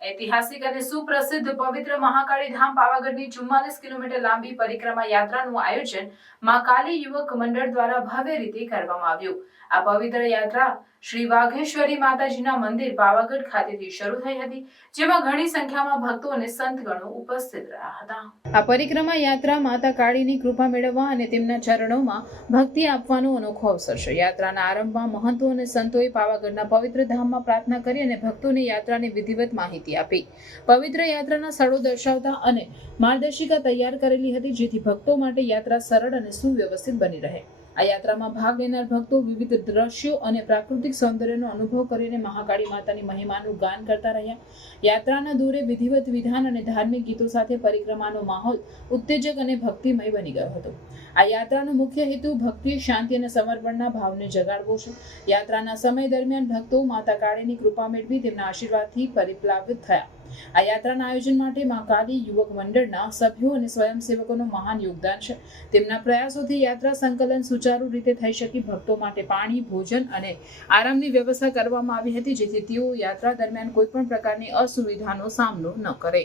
ઐતિહાસિક અને સુપ્રસિદ્ધ પવિત્ર મહાકાળી ધામ પાવાગઢની 44 કિલોમીટર લાંબી પરિક્રમા યાત્રાનું આયોજન મા કાળી યુવક મંડળ દ્વારા ભવ્ય રીતે કરવામાં આવ્યું। આ પવિત્ર યાત્રા શ્રી વાઘેશ્વરી માતાજીના મંદિર પાવાગઢ ખાતેથી શરૂ થઈ હતી, જેમાં ઘણી સંખ્યામાં ભક્તો અને સંતગણો ઉપસ્થિત રહ્યા હતા। આ પરિક્રમા યાત્રા માતા કાળીની કૃપા મેળવવા અને તેમના ચરણોમાં ભક્તિ આપવાનો અનોખો અવસર છે। યાત્રાના આરંભમાં મહંતો અને સંતોએ પાવાગઢના પવિત્ર ધામમાં પ્રાર્થના કરી અને ભક્તોને યાત્રાની વિધિવત માહિતી આપી। પવિત્ર યાત્રાના સ્થળો દર્શાવતા અને માર્ગદર્શિકા તૈયાર કરેલી હતી, જેથી ભક્તો માટે યાત્રા સરળ અને સુવ્યવસ્થિત બની રહે। આ યાત્રામાં ભાગ લેનાર ભક્તો વિવિધ દ્રશ્યો અને પ્રાકૃતિક સૌંદર્યનો અનુભવ કરીને મહાકાળી માતાની મહિમાનું ગાન કરતા રહ્યા। યાત્રાના દોરે વિધિવત વિધાન અને ધાર્મિક ગીતો સાથે પરિક્રમાનો માહોલ ઉત્તેજક અને ભક્તિમય બની ગયો હતો। આ યાત્રાનો મુખ્ય હેતુ ભક્તિ, શાંતિ અને સમર્પણના ભાવને જગાડવો છે। યાત્રાના સમય દરમિયાન ભક્તો માતા કાળીની કૃપા મેળવી તેમના આશીર્વાદથી પરિપ્લાવિત થયા। આ યાત્રાના આયોજન માટે મા કાળી યુવક મંડળના સભ્યો અને સ્વયંસેવકોનું મહાન યોગદાન છે। તેમના પ્રયાસોથી યાત્રા સંકલન સુચારુ રીતે થઈ શકી। ભક્તો માટે પાણી, ભોજન અને આરામની વ્યવસ્થા કરવામાં આવી હતી, જેથી તેઓ યાત્રા દરમિયાન કોઈ પણ પ્રકારની અસુવિધાનો સામનો ન કરે।